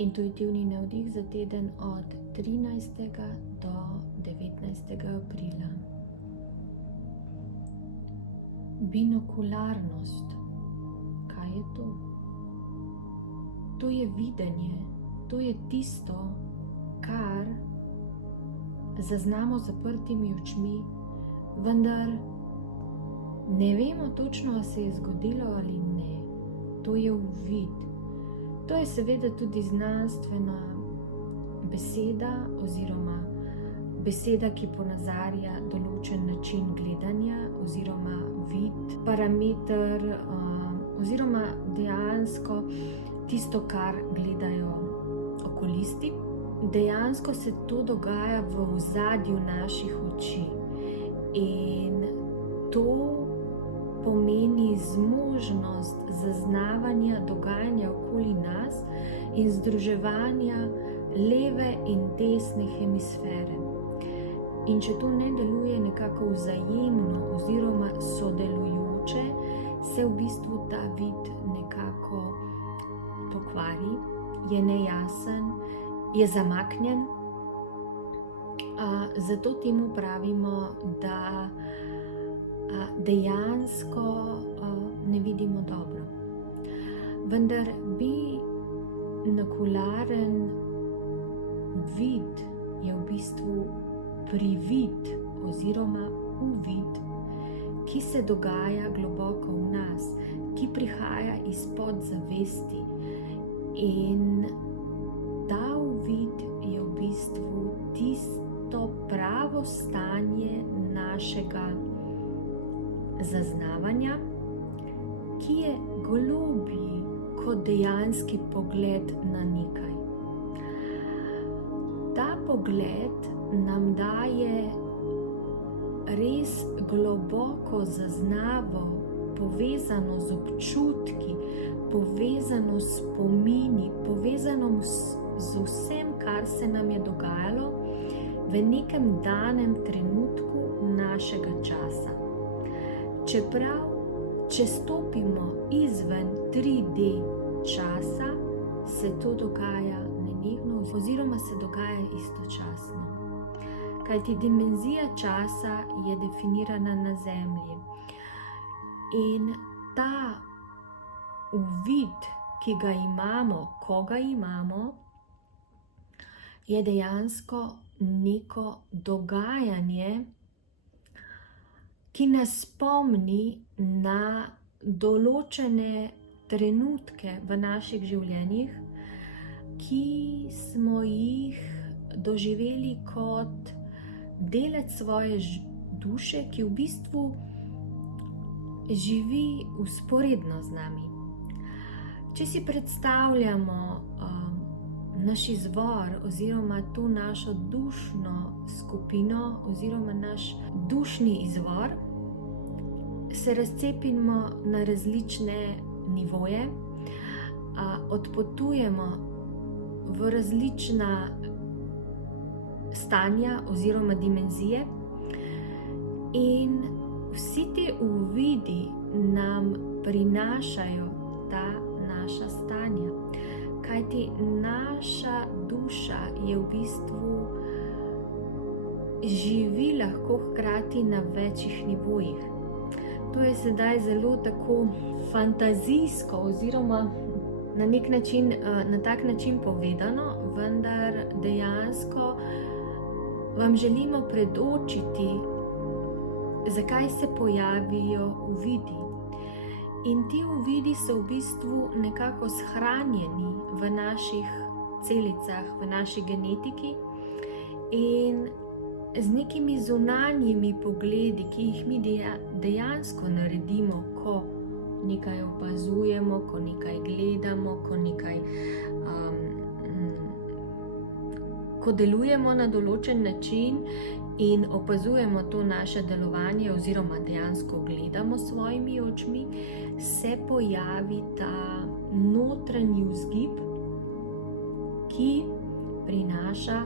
Intuitivni navdih za teden od 13. do 19. aprila. Binokularnost. Kaj je to? To je videnje, to je tisto, kar zaznamo z zaprtimi očmi, vendar ne vemo točno, ali se je zgodilo ali ne. To je uvid. To je seveda tudi znanstvena beseda oziroma beseda, ki ponazarja določen način gledanja oziroma vid, parameter oziroma dejansko tisto, kar gledajo okulisti. Dejansko se to dogaja v ozadju naših oči in to pomeni zmožnost zaznavanja dogajanja okoli nas in združevanja leve in desne hemisfere. In če to ne deluje nekako vzajemno oziroma sodelujoče, se v bistvu ta vid nekako pokvari, je nejasen, je zamaknjen. Zato temu pravimo, da dejansko ne vidimo dobro. Vendar binokularen vid je v bistvu privid oziroma uvid, ki se dogaja globoko v nas, ki prihaja izpod zavesti. In ta uvid je v bistvu tisto pravo stanje našega zaznavanja, ki je globlji kot dejanski pogled na nekaj. Ta pogled nam daje res globoko zaznavo, povezano z občutki, povezano s spomini, povezano z vsem, kar se nam je dogajalo v nekem danem trenutku našega časa. Čeprav, če stopimo izven 3D časa, se to dogaja nenehno oziroma se dogaja istočasno. Kajti dimenzija časa je definirana na Zemlji. In ta uvid, ki ga imamo, ko ga imamo, je dejansko neko dogajanje, ki nas spomni na določene trenutke v naših življenjih, ki smo jih doživeli kot delec svoje duše, ki v bistvu živi vzporedno z nami. Če si predstavljamo naš izvor oziroma to našo dušno skupino oziroma naš dušni izvor, se razcepimo na različne nivoje, odpotujemo v različna stanja oziroma dimenzije in vsi te uvidi nam prinašajo ta naša stanja. Kajti naša duša je v bistvu živi lahko hkrati na večjih nivojih. To je sedaj zelo tako fantazijsko oziroma na tak način povedano, vendar dejansko vam želimo predočiti, zakaj se pojavijo uvidi. In ti uvidi so v bistvu nekako shranjeni v naših celicah, v naši genetiki in z nekimi zunanjimi pogledi, ki jih mi dejansko naredimo, ko nekaj opazujemo, ko nekaj gledamo, ko delujemo na določen način in opazujemo to naše delovanje oziroma dejansko gledamo s svojimi očmi, se pojavi ta notranji vzgib, ki prinaša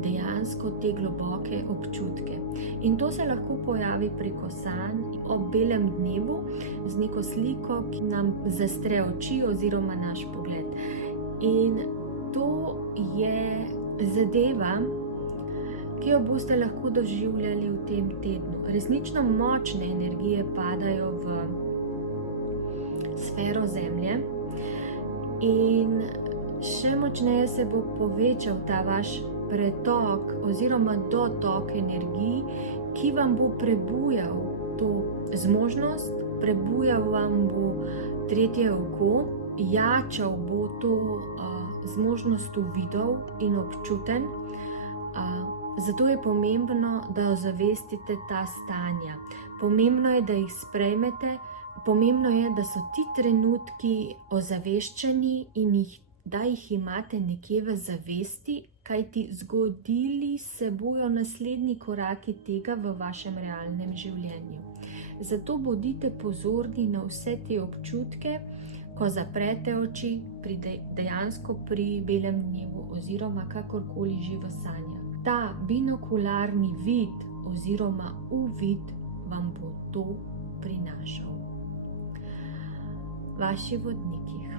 dejansko te globoke občutke. In to se lahko pojavi preko sanj ob belem dnevu z neko sliko, ki nam zastre oči oziroma naš pogled. In to je zadeva, ki jo boste lahko doživljali v tem tednu. Resnično močne energije padajo v sfero Zemlje in še močneje se bo povečal ta vaš pretok oziroma dotok energij, ki vam bo prebujal to zmožnost, prebujal vam bo tretje oko, jačal bo to zmožnost uvidov in občutenj. Zato je pomembno, da ozavestite ta stanja. Pomembno je, da jih sprejmete, pomembno je, da so ti trenutki ozaveščeni in da jih imate nekje v zavesti, kajti zgodili se bojo naslednji koraki tega v vašem realnem življenju. Zato bodite pozorni na vse te občutke, ko zaprete oči dejansko pri belem dnevu oziroma kakorkoli že v sanjah. Ta binokularni vid oziroma uvid vam bo to prinašal. Vaši vodniki.